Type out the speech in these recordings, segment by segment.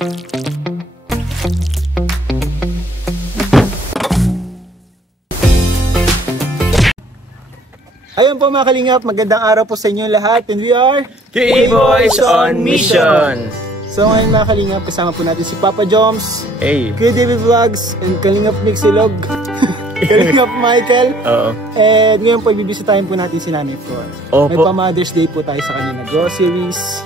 Ayun po mga kalingap, magandang araw po sa inyo lahat and we are K-Boys on Mission! So ngayon mga kalingap, kasama po natin si Papa Joms, Hey! Kuya David Vlogs, and Kalingap Mixilog, Kalingap Michael. And ngayon po, ibibisitahin po natin si Nanay Flor. May pa-Mother's Day po tayo sa kanila. Groceries,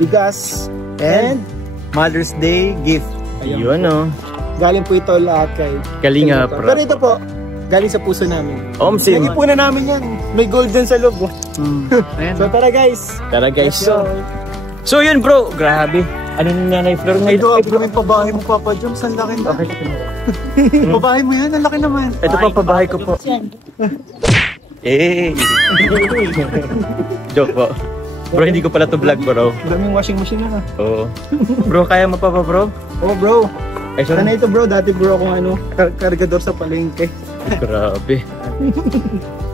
bigas, and Mother's Day gift. Ayun o. Galing po ito lahat kay Kalingap. Pero ito po, galing sa puso namin. Omsim. Nag-ipunan namin yan. May gold dyan sa loob. So tara guys. Tara guys. So yun bro, grabe. Ano ni Nanay Flor ngayon? Ito, yung pabahay mo Papa Joms, ang laki na. Pabahay mo yan, ang laki naman. Ito pa pabahay ko po. Eh. Joke po. Bro, hindi ko pala to vlog bro. Daming washing machine na. Oo. Bro, kaya mo pa ba bro? Oo bro. Ay, sorry. Sana ito bro, dati bro akong kargador sa palengke. Grabe.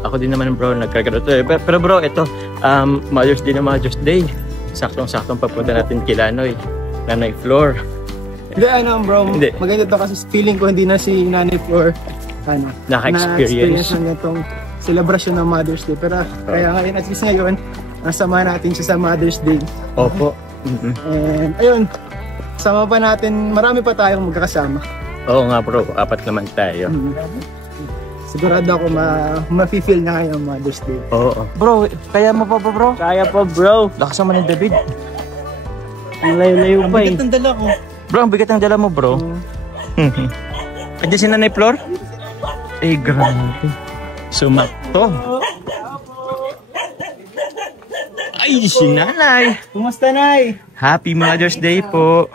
Ako din naman bro, nagkargador to. Pero bro, ito, Mother's Day na Mother's Day. Saktong-saktong papunta natin kila Nanay Flor. Hindi, bro, hindi. Maganda to kasi feeling ko hindi na si Nanay Flor naka-experience ng itong celebration ng Mother's Day. Pero kaya ngayon, at least ngayon, nasama natin siya sa Mother's Day. Opo. And ayun, sama pa natin, marami pa tayong magkakasama. Oo nga bro, 4 naman tayo. Sigurado ako ma-feel na ngayon Mother's Day. Oo. Bro, kaya mo pa ba bro? Kaya pa bro. Lakas naman ng David. Ang layo-layo pa eh. Ang bigat ng dala ko. Bro, ang bigat ng dala mo bro. Andiyan si Nanay Flor? Eh, grabe. Sumakto. Ay, si Nanay. Kumusta Nay? Happy Mother's Day po.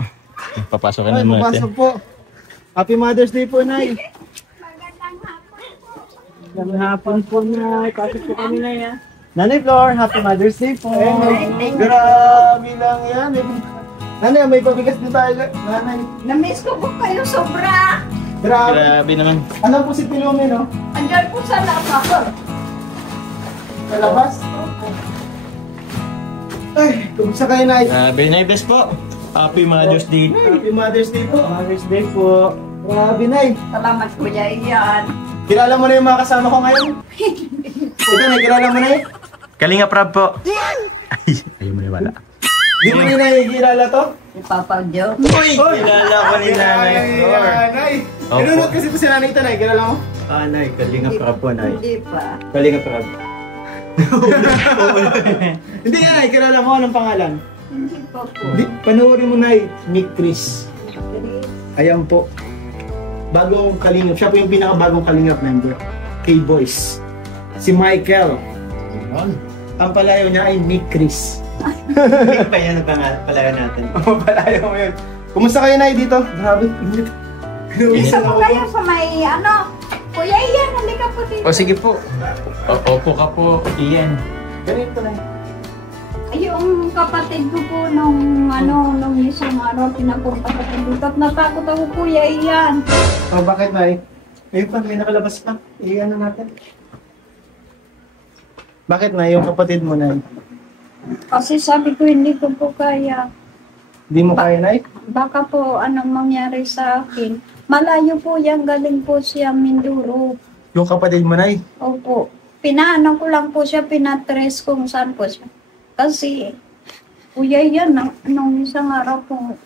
Papasok na natin. Papasok po. Happy Mother's Day po Nay. Magandang hapon po Nay. Pasok po kami Nay ha. Nanay Flor, Happy Mother's Day po. Grabe lang yan. Nanay, may pabigas din tayo. Nanay. Namiss ko po kayo sobra. Grabe naman. Ano po si Pilome, no? Andyan po sa labas. Sa labas? Ay, kumusta kayo, Nay? Grabe, Nay, best po. Happy Mother's Day. Happy Mother's Day po. Mother's Day po. Grabe, Nay. Salamat Kuya Ian. Kilala mo na yung mga kasama ko ngayon? Ito, Nay, kilala mo na yun? Kalingap Rab po. Ay, ayaw mo na wala. Di mo ni Nay kilala to? Papa Joe. Uy! Kilala ko ni Nanay Flor. Nay, pinunod kasi po si Nanay ito, Nay. Kilala mo? Nay, Kalingap Rab po, Nay. Hindi pa. Kalingap Rab. Hindi nga, Nay. Kilala mo anong pangalan? Hindi pa po. Panoorin mo, Nay. Nick Chris. Ayan po. Bagong Kalingap. Siya po yung pinakabagong Kalingap member. K-Boys. Si Michael. Ang palayo niya ay Nick Chris. Big pa yan ang palayo natin. Oo, palayo mo yun. Kumusta kayo, Nay, dito? Grabe. Isa po kayo sa may Kuya Ian, halika po dito. O sige po. Opo ka po, Ian. Ganito, Nay. Yung kapatid ko po nung isang araw pinapunta ko po dito at natakot ako Kuya Ian. Oh, bakit, Nay? Ngayon pa, may nakalabas pa. Iyan na natin. Bakit, Nay? Yung kapatid mo, Nay? Kasi sabi ko hindi ko po kaya. Hindi mo kaya, Nay? Baka po anong mangyari sa akin. Malayo po yan, galing po siya Mindoro. Yung kapatid mo, Nay? Opo. Pinaano ko lang po siya, pinatres kung saan po siya. Kasi, Kuya yan, nung isang araw po,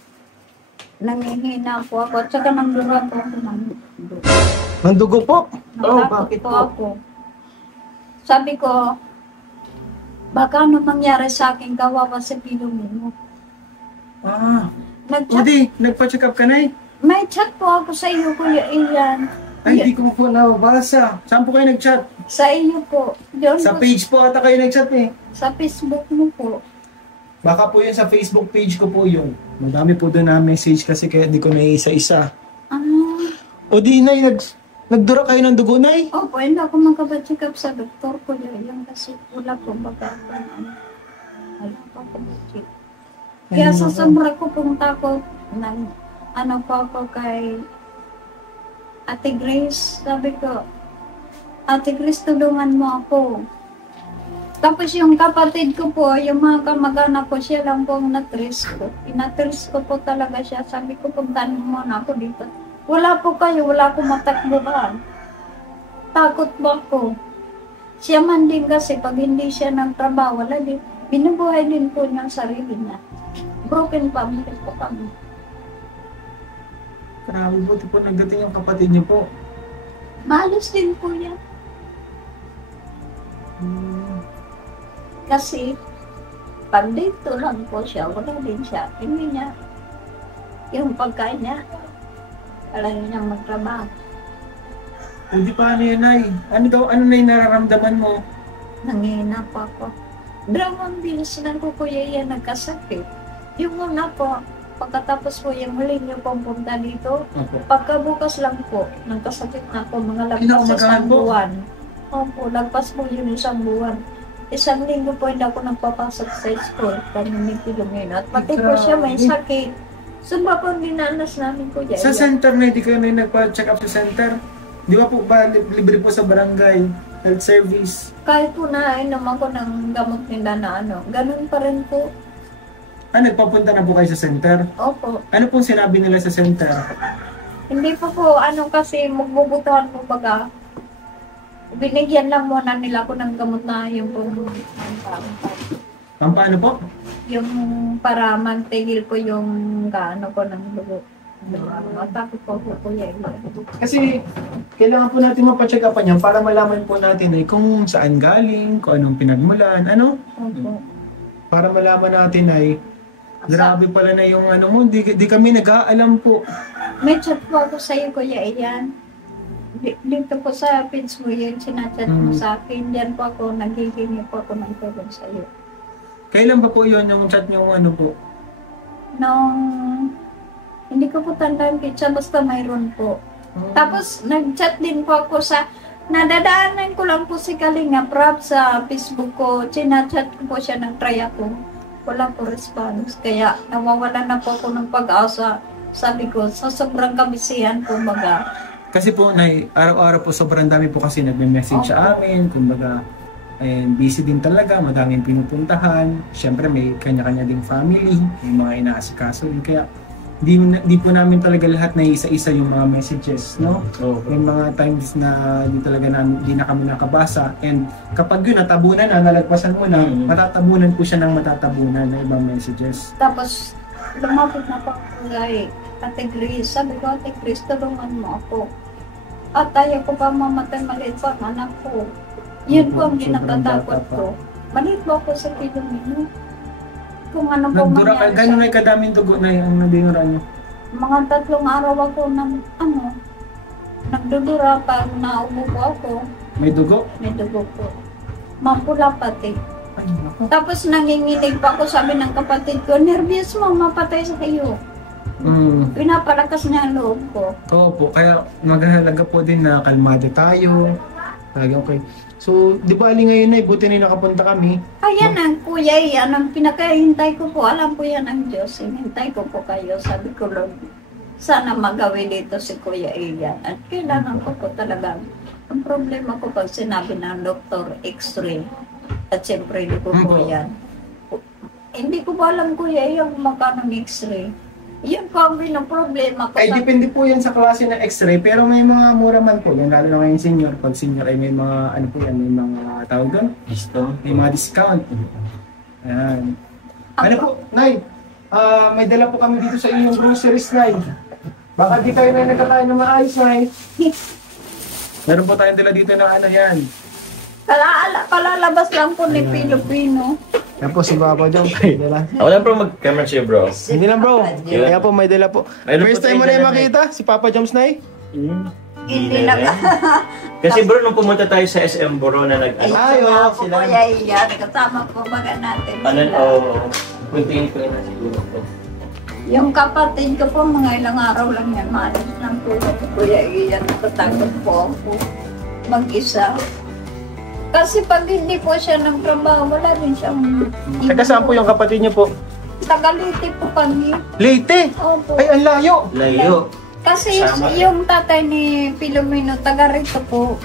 nangihina po ako. At saka nangduga po ako ng dugo. Ng dugo po? Natakot po ako. Sabi ko, baka ano mangyari sa akin, kawawa sa Pilomeno. Hindi, nagpa-check up ka, Nay? May chat po ako sa iyo, Kuya Ian. Ay, hindi ko po nababasa. Saan po kayo nag-chat? Sa iyo po. Diyon Sa po, page po ata kayo nag-chat eh. sa Facebook mo po. Baka po yun sa Facebook page ko po yun. Madami po doon na message kasi kaya hindi ko na isa-isa. O di, Nay, nagdura kayo ng dugo, Nay? Opo, hindi ako magkabacheck up sa doktor ko. Yan kasi wala po baga ako. Wala pa po check. Kaya sa sobra ko pong takot, po ako kay Ate Grace. Sabi ko, Ate Grace, tulungan mo ako. Tapos yung kapatid ko po, yung mga kamag-anak ko, siya lang po ang natris ko. Inatris ko po talaga siya. Sabi ko, puntahan mo muna ako dito. Wala po kayo, wala akong matakbuhan. Takot ba ako? Siya man din kasi, pag hindi siya nagtrabaho, wala din. Binubuhay din po niya ang sarili niya. Broken family po kami. Grabe, buti po nagdating yung kapatid niyo po. Malos din po yan. Kasi, pag dito lang po siya, wala din siya. Hindi niya, yung pagkain niya, alam niya magtrabaho. Hindi pa ano yun, Nay? Ano na yung nararamdaman mo? Nangihina pa ako. Dalawang bilis lang ko kuya yan nagkasakit. Yung una po, pagkatapos po yung huli niyo pong punta dito, pagkabukas lang po, nagkasakit na ako mga lagpas sa isang buwan. Opo, lagpas po yung isang buwan. Isang linggo po hindi ako nagpapasok sa school kami ni Filomena. At pati po siya may sakit. Sumba po ang dinanas namin po dyan. Sa center na, hindi kayo na yung nagpa-check up sa center? Di ba po ba libre po sa barangay health service? Kahit po na inom ako ng gamot nila na ano, ganun pa rin po. Nagpapunta na po kayo sa center? Opo. Ano pong sinabi nila sa center? Hindi po ano kasi magbubutuhan po baga. Binigyan lang muna nila ako ng gamot na yung pong Paano po? yung para magtigil po yung gaano ko ng dugo. Matakot po kuya. Kasi kailangan po natin mapacheck up yan para malaman po natin kung saan galing, kung anong pinagmulan, ano? Opo. Para malaman natin grabe pala na yung ano mo, di kami nag-aalam po. May chat po ako sa iyo kuya Ian. Dito po sa page mo yun, sinachat mo sa akin. Diyan po ako, naghihingi po ako ng tulong sa iyo. Kailan ba po yun yung chat niyo ano po? Hindi ko po tandaan pizza, basta mayroon po. Tapos, nag-chat din po ako sa, nadadaanan ko lang po si Kalinga Prab sa Facebook ko. Chinachat ko po siya ng try ako. Wala po response. Kaya, nawawala na po ako ng pag-asa. Sabi ko, sa sobrang kabisihan po baga. Kasi po, araw-araw po sobrang dami po kasi nagme-message sa amin. Kumbaga, busy din talaga, madaming pinupuntahan. Siyempre, may kanya-kanya ding family, may mga inaasikaso din. Kaya, di po namin talaga lahat na isa-isa yung mga messages, no? May mga times na di na kami nakabasa. And kapag yun, natabunan na, nalagpasan mo na, matatabunan po siya ng matatabunan na ibang messages. Tapos, lumapit na po ako kay Ate Grace. Sabi ko, Ate Grace, tulungan mo ako. At ayaw ko pa mamatay, maliit pa ang anak ko. Yun po ang ginagatakot ko. Maliit po ako sa Pilomino. Kung ano po mangyari sa... Gano'n ay kadaming dugo na yung nabinura niyo? Mga 3 araw ako ng nagdudura pag naubo po ako. May dugo? May dugo po. Mapula pati. Tapos nanginginig pa ako, sabi ng kapatid ko, nervyos mo, mapatay sa iyo. Pinapalakas niya ang loob ko. Oo po, kaya maghahalaga po din na kalmado tayo. Talagang okay. So, di ba ngayon buti na nakapunta kami. Ayan ang kuya, yan ang pinakahintay ko po. Alam po yan ang Diyos. Hintay ko po kayo. Sabi ko, Lord, sana magawin dito si Kuya Ian. At kailangan ko po talaga. Ang problema ko pag sinabi ng doktor, x-ray. At siyempre, hindi ko po yan. Hindi ko ba alam Kuya Ian kung magkano ng x-ray. Yan po ang problema ko. Ay, depende po yan sa klase ng x-ray, pero may mga mura man po yan, lalo na ngayon senior. Pag senior ay may mga, ano po yan, may mga tawag doon? May mga discount. Ayan. Ano po, Nay? May dala po kami dito sa inyong groceries, Nay. Baka di kayo na nagkakain ng maayos, Nay. Meron po tayong dala dito na ano yan. Kalalabas lang po ni Pilipino. Yan po si Papa John. Ako lang bro mag-camera siya bro. Hindi lang bro. Kaya po may dala po. First time mo na yung makita, si Papa Joms na Hindi na ba? Kasi bro, nung pumunta tayo sa SM bro na Ayaw po Kuya Ian. Kasama po baga natin sila. Kuntingin ko na siguro po. Yung kapatid ko po, mga ilang araw lang yan. Maalis lang po Kuya Ian. Natatakot po ako mag-isa. Kasi pag hindi po siya ng trabaho, wala rin siyang... Taga saan po yung kapatid niyo po? Taga Leyte po kami. Leyte? Opo. Ay, ang layo! Layo. Kasi yung tatay ni Filomeno, taga rito po.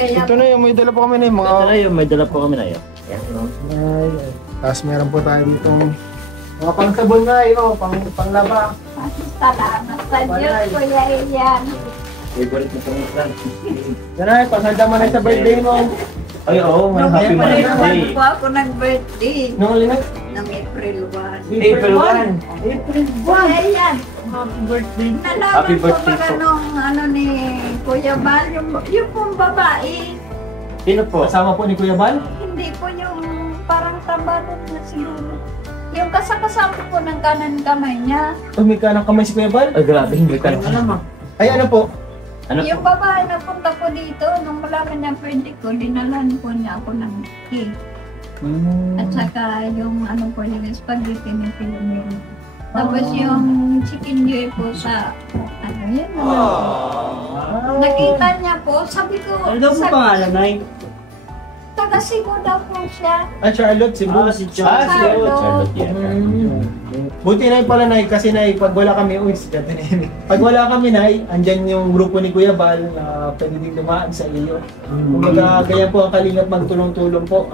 Kaya Ito na yung may dala po kami na yung mga... Ito na yun, may dala po kami na yun. Tapos meron po tayo dito mga pang-sabon na yun, pang-laba. salamat sa Diyos, Kuya Ian. Favorite na pangitlan. Yan ay, pasanda mo na sa birthday mo. Ay, oo, may happy Mother's Day. po ako nag-birthday. Nung ulit? Ng April 1. April 1. April 1. Kuya Ian, Happy birthday. nalaman Happy ko birthday ba po. nung ano ni Kuya Bal, yung pong babae, Sino po? Kasama po ni Kuya Bal? hindi po yung parang tabalot na siguro. Yung kasakasama po ng kanan kamay niya. Tumika ng kamay si Kuya Bal? Ay, grabe, hindi ka naman. Ay, ano po? Ano Yung po? babae na punta po dito, nung malaman niya pwede ko, dinalan po niya ako ng cake. At saka yung ano po, yung spaghetti ni Pilomil. Tapos yung chicken joy po sa, ano yun, nakita niya po, sabi ko, Ano daw po pangalan, Nay? taga Cebu daw po siya. Ah, Charlotte, Cebu. Si John. Charlotte yan. Buti na pala na kasi na pag wala kami, pag wala kami na, andyan yung grupo ni Kuya Bal na pwede din dumaan sa iyo. Kumbaga, kaya po ang kalingap magtulong-tulong po.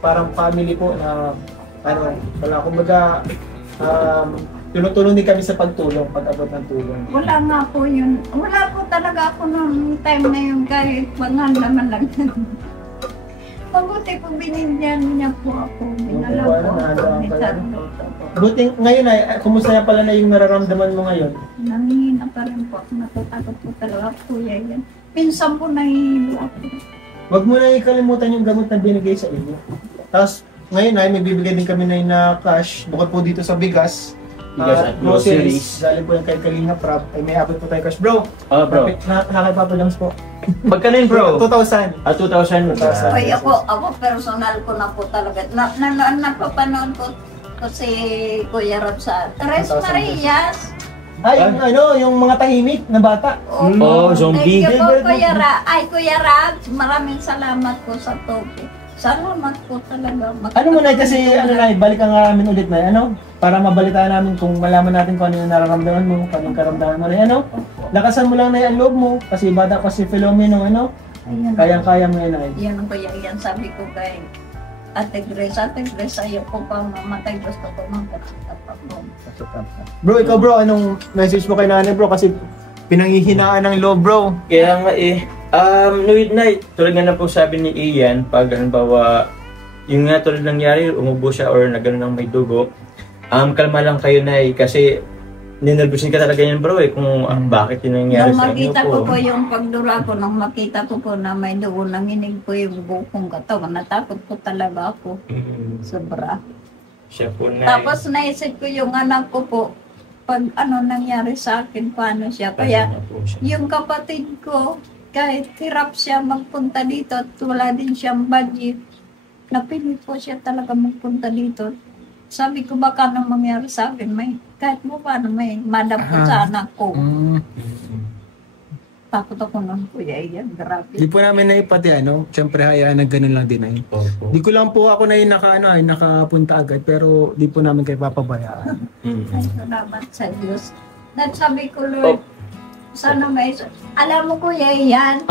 Parang family po na, ano, wala, kumbaga, tulong-tulong din kami sa pagtulong, pag-abot ng tulong. Wala nga po yun. Wala po talaga ako nung time na yun kahit mga naman lang. Mabuti po binigyan niya po ako. Binala po ako. Buti ngayon ay, kumusta na pala na yung nararamdaman mo ngayon? Nangihina pa rin po. Natatakot po talaga po yan. Minsan po nahihilo ako. Huwag mo na ikalimutan yung gamot na binigay sa iyo. Tapos, ngayon ay may bibigay din kami na cash, bukod po dito sa bigas. Bigas at groceries. Galing po yung kay Kalinga Prab. Ay may abot po tayo cash. Bro, Oh, bro. nakakay Papa Jones po. Magkano yun, bro? 2,000. 2,000. Ay, ako personal ko na po talaga. Napapanood ko si Kuya Rab sa Tres Marias. Ay, yung ano, yung mga tahimik na bata. Oh, zombie. Thank you po, Kuya Rab. Ay, Kuya Rab, maraming salamat po sa topic. Salamat po talaga. Ano mo na kasi, ano na, balikan nga namin ulit na, ano? Para mabalitaan namin kung malaman natin kung ano yung nararamdaman mo, kung anong karamdaman mo na, ano? Lakasan mo lang na yung loob mo, kasi bata pa si Filomeno, ano? Ayun. Kayang-kaya mo yun, ay. Yan ang Kuya Ian, sabi ko kay Ate Grace, ayaw ko pa mamatay, gusto ko magkasita pa po. Bro, ikaw bro, anong message mo kay nanay bro? Kasi pinanghihinaan ng loob bro. Kaya nga no midnight, tulad nga na po sabi ni Ian, pag halimbawa, yung nga tulad nangyari, umubo siya or nagano ng may dugo, kalma lang kayo na kasi ninervusin ka talaga yan bro kung bakit yun nangyari Nung sa inyo makita po. ko po yung pagdura ko, nung makita ko po na may dugo, nanginig po yung bukong katawan, natakot po talaga ako. Sobra. Siya po na. Tapos naisip ko yung anak ko po, pag ano nangyari sa akin, paano siya. Kaya yung kapatid ko, kahit hirap siya magpunta dito at wala din siyang budget, napili po siya talaga magpunta dito. Sabi ko baka nang mangyari sa akin, kahit mo paano may madam po sa anak ko. Takot ako nun, Kuya Ian, grabe. Di po namin naipati ano, syempre hayaan na ganun lang din ay. Di ko lang po ako na yung nakapunta agad, pero di po namin kayo papabayaan. Ay, salamat sa Diyos. At sabi ko, Lord, sana may... Alam mo, Kuya Ian,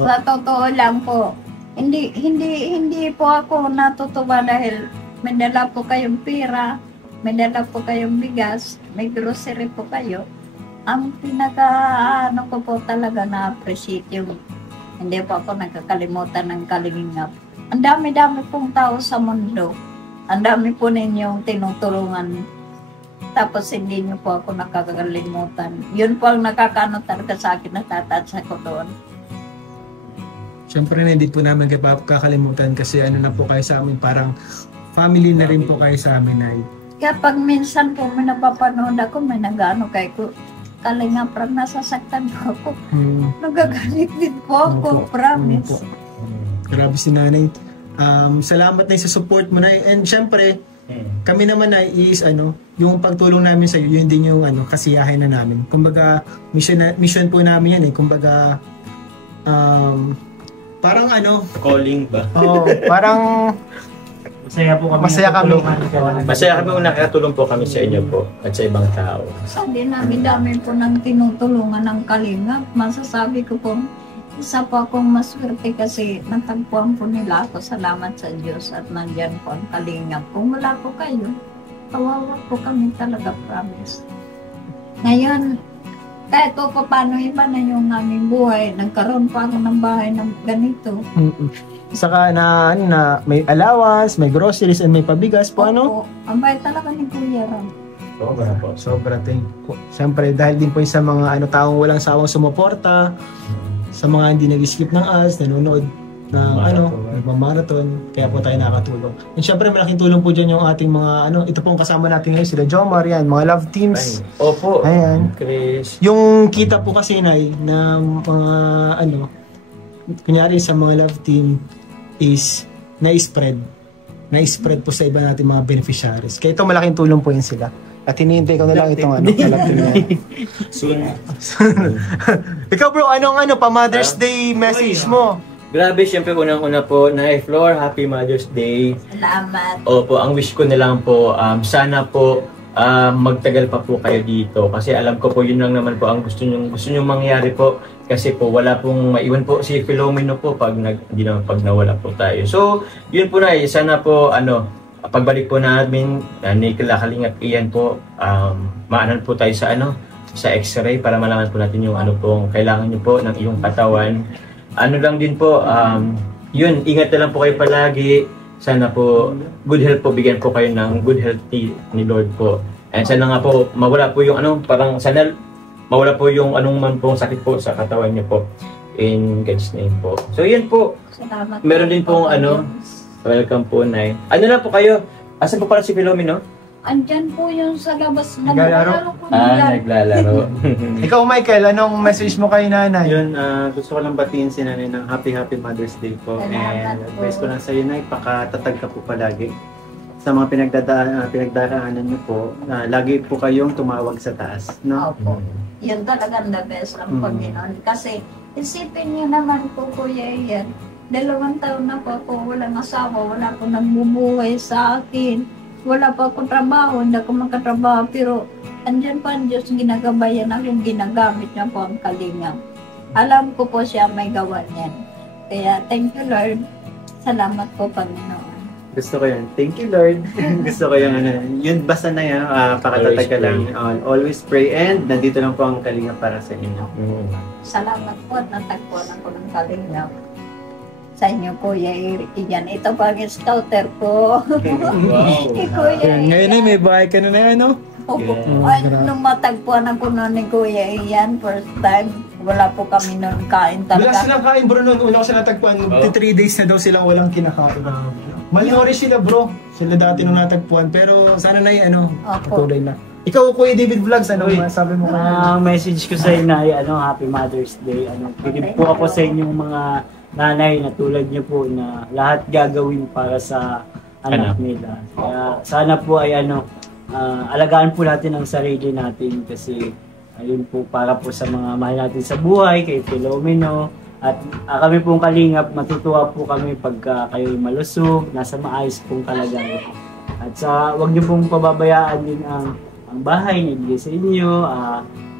sa totoo lang po, hindi po ako natutuwa dahil may dala po kayong pera, may dala po kayong bigas, may grocery po kayo. Ang ano ko po talaga na-appreciate yung hindi po ako nagkakalimutan ng kalingap. Ang dami-dami pong tao sa mundo. Ang dami po ninyong tinutulungan. Tapos hindi niyo po ako nakakalimutan. Yun po ang nakakano talaga sa akin, natatatsa ko doon. Siyempre na hindi po namin kayo kakalimutan kasi ano na po kayo sa amin, parang family na rin po kayo sa amin ay. Kaya pag minsan po may napapanood ako, may nag-ano kay ko, Kalinga Prab, nasasaktan po ako. Nagagalit din po ako, promise. Grabe si nanay. Salamat na sa support mo na. And syempre, kami naman na is yung pagtulong namin sa iyo, yun din yung kasiyahin na namin. Kumbaga, mission po namin yan kumbaga, parang Calling ba? parang Masaya po kami. Masaya kami kung nakakatulong po kami sa inyo po at sa ibang tao. Sa dinami-dami po ng tinutulungan ng Kalinga, masasabi ko po, Isa po akong maswerte kasi natagpuan po nila ako. Salamat sa Diyos at nandyan po ang kalingap. Kung wala po kayo, kawawa po kami talaga, promise. Ngayon, kahit po paano iba na yung aming buhay, nagkaroon pa ako ng bahay ng ganito. Saka na, ano, na may allowance, may groceries, and may pabigas po, ano? Opo, ang bayad talaga ni Kuya Ram. Sobra po. Sobra, thank you. Siyempre, dahil din po yun sa mga taong walang sawang sumuporta, sa mga hindi nag-skip ng ads, nanonood ng nagmamarathon, kaya po tayo nakatulong. And siyempre, malaking tulong po dyan yung ating mga, ito pong kasama natin ngayon, sila Jomar, yan, mga love teams. Opo. Ayan. Chris. Yung kita po kasi, Nay, na mga, kunyari sa mga love team is na-spread po sa iba natin mga beneficiaries. Kaya ito, malaking tulong po yun sila. At hinihintay ko na lang itong love team na yan. Soon. Ikaw bro, anong pa Mother's Day message mo? Grabe, syempre unang-una po, Nay Flor, Happy Mother's Day. Salamat. Opo, ang wish ko na lang po, sana po magtagal pa po kayo dito. Kasi alam ko po, yun lang naman po ang gusto nyo mangyari po. Kasi po, wala pong maiwan po si Filomeno po pag nawala po tayo. So, yun po na, sana po, pagbalik po namin, ni Kalingap Ian po, maanan po tayo sa x-ray para malaman po natin yung pong kailangan nyo po ng iyong katawan. Lang din po, yun, ingat na lang po kayo palagi. Sana po, good health po, bigyan po kayo ng good health ni Lord po. And sana nga po, mawala po yung sana mawala po yung man pong sakit po sa katawan niyo po. In God's name po. So yun po. Salamat. Meron din pong welcome po, Nay. Na po kayo? Asan po pala si Filomeno? Andyan po yung sa labas. Naglalaro? Naglalaro. Ikaw, Michael, anong message mo kay nanay? Yun, gusto ko lang batiin si nanay ng Happy Mother's Day po. Salamat And po. advice ko lang sa iyo, Nay, pakatatag ka po palagi. Sa mga pinagdaraanan niyo po, lagi po kayong tumawag sa taas. No? Opo. Yun talagang the best ang Panginoon. Kasi isipin niyo naman po, Kuya Ian, 2 taon na po ako walang asawa, wala po nagbubuhay sa akin. Wala pa akong trabaho, hindi ako makatrabaho, pero andyan pa ang Diyos, ginagabayan ako, ginagamit niya po ang kalingap. Alam ko po siya may gawa niyan. Kaya thank you Lord. Salamat po Panginoon. Gusto ko yan. Thank you, Lord. Gusto ko yung yun, basta na yan, pakatatag ka lang. Always pray, and nandito lang po ang kalingap para sa inyo. Salamat po at natagpuan ako ng kalingap. Sa inyo, Kuya Ian. Ito pa ang scouter ko. Wow. Kuya Ian. Ngayon ay may bahay ka na na Opo. Ay, nung matagpuan ako noon ni Kuya Ian, first time, wala po kami noon kain Wala talaga. silang kain bro noon. Una ko sila natagpuan. 3 days na daw silang walang kinakain. Malnourished sila bro. Sila dati nung natagpuan. Pero sana na yung Opo. patuloy na. Ikaw, Kuya David Vlogs, masabi mo ka? Ang message ko sa inay, Happy Mother's Day. Bilib po ako sa inyong mga nanay na tulad niyo po na lahat gagawin para sa anak nila. Kaya sana po ay alagaan po natin ang sarili natin kasi ayun po para po sa mga mahal natin sa buhay, kay Filomeno. At kami pong kalingap, matutuwa po kami pagka kayo'y malusog, nasa maayos pong kalagayan. At wag niyo pong pababayaan din ang bahay na ibigay sa inyo,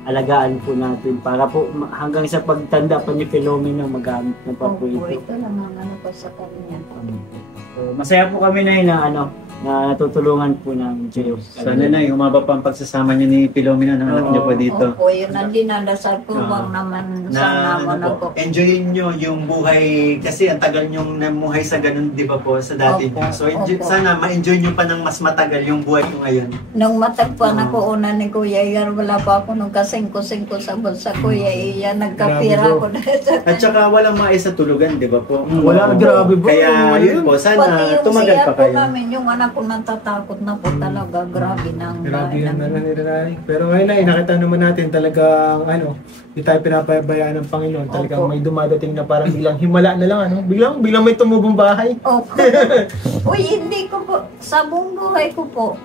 alagaan po natin para po hanggang sa pagtanda pa ni Filomeno magamit na pa po Opo, ito. ito lang ang ko sa kanya. So, masaya po kami na na natutulungan po ng Diyos. Sana na, humaba pa ang pagsasama niyo ni Filomeno ng anak niyo po dito. Opo, yun ang dinadasal ko bang naman sana mo na po. Enjoyin nyo yung buhay, kasi ang tagal nyong namuhay sa ganun, di ba po, sa dati Opo, nyo. So opo. sana ma-enjoy nyo pa ng mas matagal yung buhay nyo ngayon. Nung matagpuan ako una ni Kuya Ian, wala pa ako nung kasingko-singko sa bulsa Kuya Ian, nagkapira Grabe, ako dahil sa At saka walang maisa tulugan, di ba po? Wala, grabe bro. Kaya yun po, Pati sana yung tumagal siya pa po kayo. namin, yung anak ko natatakot na po talaga, grabe na ang Grabe bahay yan namin. nanay. Pero ngayon ay nakita naman natin talagang hindi tayo pinapabayaan ng Panginoon. Talagang Opo. may dumadating na parang biglang himala na lang Biglang may tumubong bahay. Opo. Uy, hindi ko po, sa buong buhay ko po,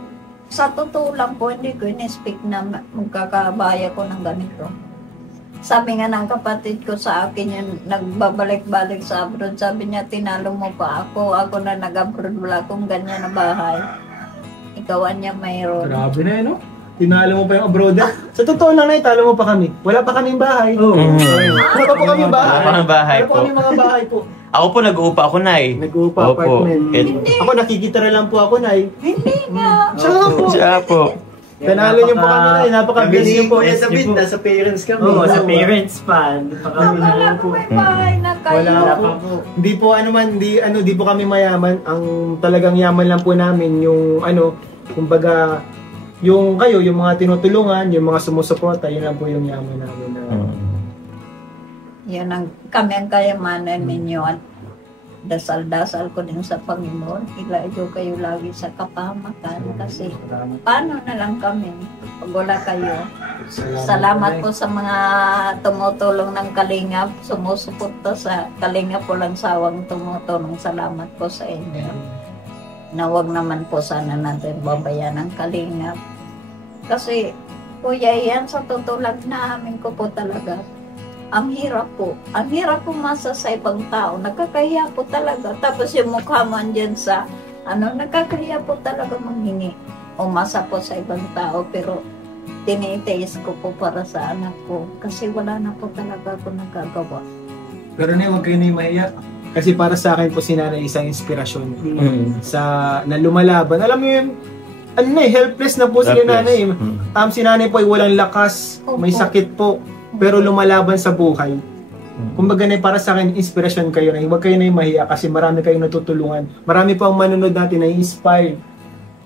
sa totoo lang po, hindi ko in-expect na magkakabaya ko ng ganito. Sabi nga ng kapatid ko sa akin, yung nagbabalik-balik sa abroad, sabi niya, tinalo mo pa ako na nag-abroad, wala akong ganyan na bahay. Ikawan niya mayroon. Grabe na Tinalo mo pa yung abroad. Sa totoo lang na talo mo pa kami. Wala pa kaming bahay. Wala pa po kaming bahay. Wala pa kaming bahay Wala pa kaming mga bahay po. Ako po, nag-uupa ako, Nay. Nag-uupa Opo. apartment. Hindi. Ako nakikitara lang po ako, Nay. Hindi nga. Siya po. Siya po. Tanalo niyo po kami, Nay. Napaka-bless niyo po. Kuya David, nasa parents kami. Oo, sa parents pa. Hindi pa kami Wala naman po po. may bahay na kayo. Wala po. Hindi po hindi po kami mayaman. Ang talagang yaman lang po namin yung kumbaga yung kayo, yung mga tinutulungan, yung mga sumusuporta, yun lang po yung yaman namin na. Yan ang kami ang kayamanan ninyo at dasal-dasal ko din sa Panginoon. Ilayo kayo lagi sa kapahamakan kasi paano na lang kami pag wala kayo. Salamat po sa mga tumutulong ng Kalingap, sumusuporta sa Kalingap, walang sawang tumutulong. Salamat po sa inyo. Na wag naman po sana natin babayan ng Kalingap. Kasi kuya yan, sa totoo lang naamin ko po talaga. Ang hirap po masa sa ibang tao. Nakakahiya po talaga. Tapos yung mukha mo andyan sa, nakakahiya po talaga manghingi. Umasa po sa ibang tao. Pero tinitiis ko po para sa anak ko. Kasi wala na po talaga ako nagagawa. Pero huwag kayo na mahiya. Kasi para sa akin po si Nanay isang inspirasyon na lumalaban. Alam mo yun, helpless na po si Nanay. Si Nanay po ay walang lakas, may sakit po. Pero lumalaban sa buhay. Kumbaga para sa akin, inspirasyon kayo na. Huwag kayo na mahiya kasi marami kayong natutulungan. Marami pa ang manunod natin na inspire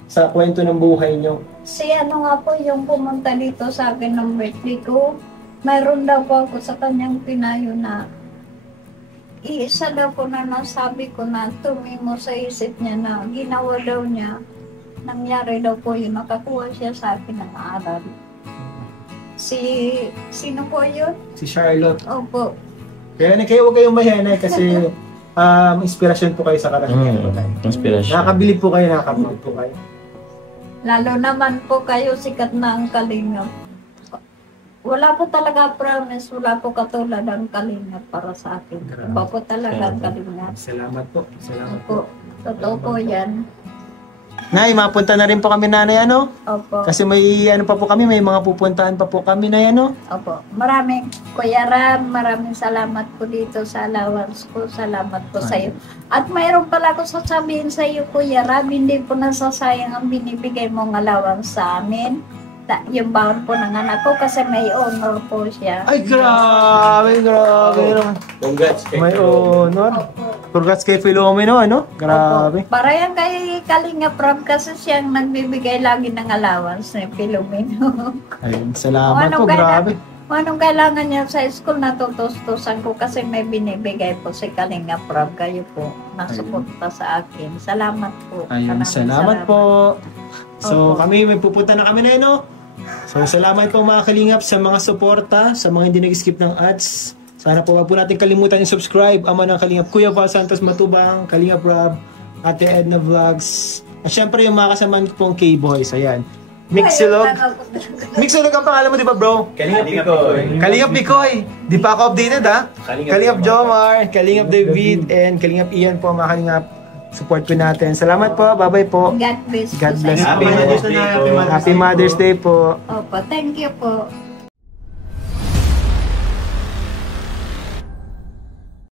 sa kwento ng buhay nyo. Si nga po yung pumunta dito sa akin ng birthday ko, mayroon daw po ako sa kanyang pinayo na iisa daw po na nasabi ko na tumimo sa isip niya na ginawa daw niya. Nangyari daw po yun, nakakuha siya sa akin ng aral. Sino po yun? Si Charlotte. Opo. Kaya huwag kayong mahiya na kasi inspirasyon po kayo sa karamihan. Inspirasyon. Nakakabilib po kayo, nakakapag po kayo. Lalo naman po kayo, sikat na ang Kalingap. Wala po talaga promise, wala po katulad ang Kalingap para sa akin. Iba po talaga ang Kalingap. Salamat po. Salamat po. Opo. Totoo po yan. Nay, mapunta na rin po kami, Nanay, Opo. Kasi may pa po kami, may mga pupuntahan pa po kami na Opo. Kuya Ram, maraming salamat po dito sa allowance ko. Salamat po sa iyo. At mayroon pala ako sasabihin sa iyo, Kuya Ram, hindi po nasasayang ang binibigay mong allowance sa amin. Yung baon po ng anak ko kasi may honor po siya. Ay, grabe. Congrats kay May honor. Opo. Congrats kay Filomeno, Grabe. Opo. Para yan kay Kalingap Rob kasi siyang nagbibigay lagi ng allowance ni Filomeno. Ayun, salamat po, grabe. Anong kailangan niya sa school, natutustusan ko kasi may binibigay po si Kalingap Rob. Kayo po, nasuporta sa akin. Salamat po. Ayun, Maraming salamat po. So, Opo. kami, may pupunta na kami na, So, salamat po mga Kalingap sa mga suporta, sa mga hindi nag-skip ng ads. Sana po wag po natin kalimutan yung subscribe. Ama ng Kalingap, Kuya Val Santos Matubang, Kalingap Rob, Ate Edna Vlogs. At syempre yung mga kasamahan ko pong K-Boys. Ayan. Mixilog. Mixilog ang pangalan mo, di ba, bro? Kalingap Pikoy. Kalingap Pikoy. Di pa ako updated, ha? Kalingap Jomar, Kalingap David, and Kalingap Ian po, mga Kalingap. Support po natin. Salamat po. Bye-bye po. God bless. God po sa bless inyo. po. Happy Mother's Day po. Happy Mother's Day po. Opo, thank you po.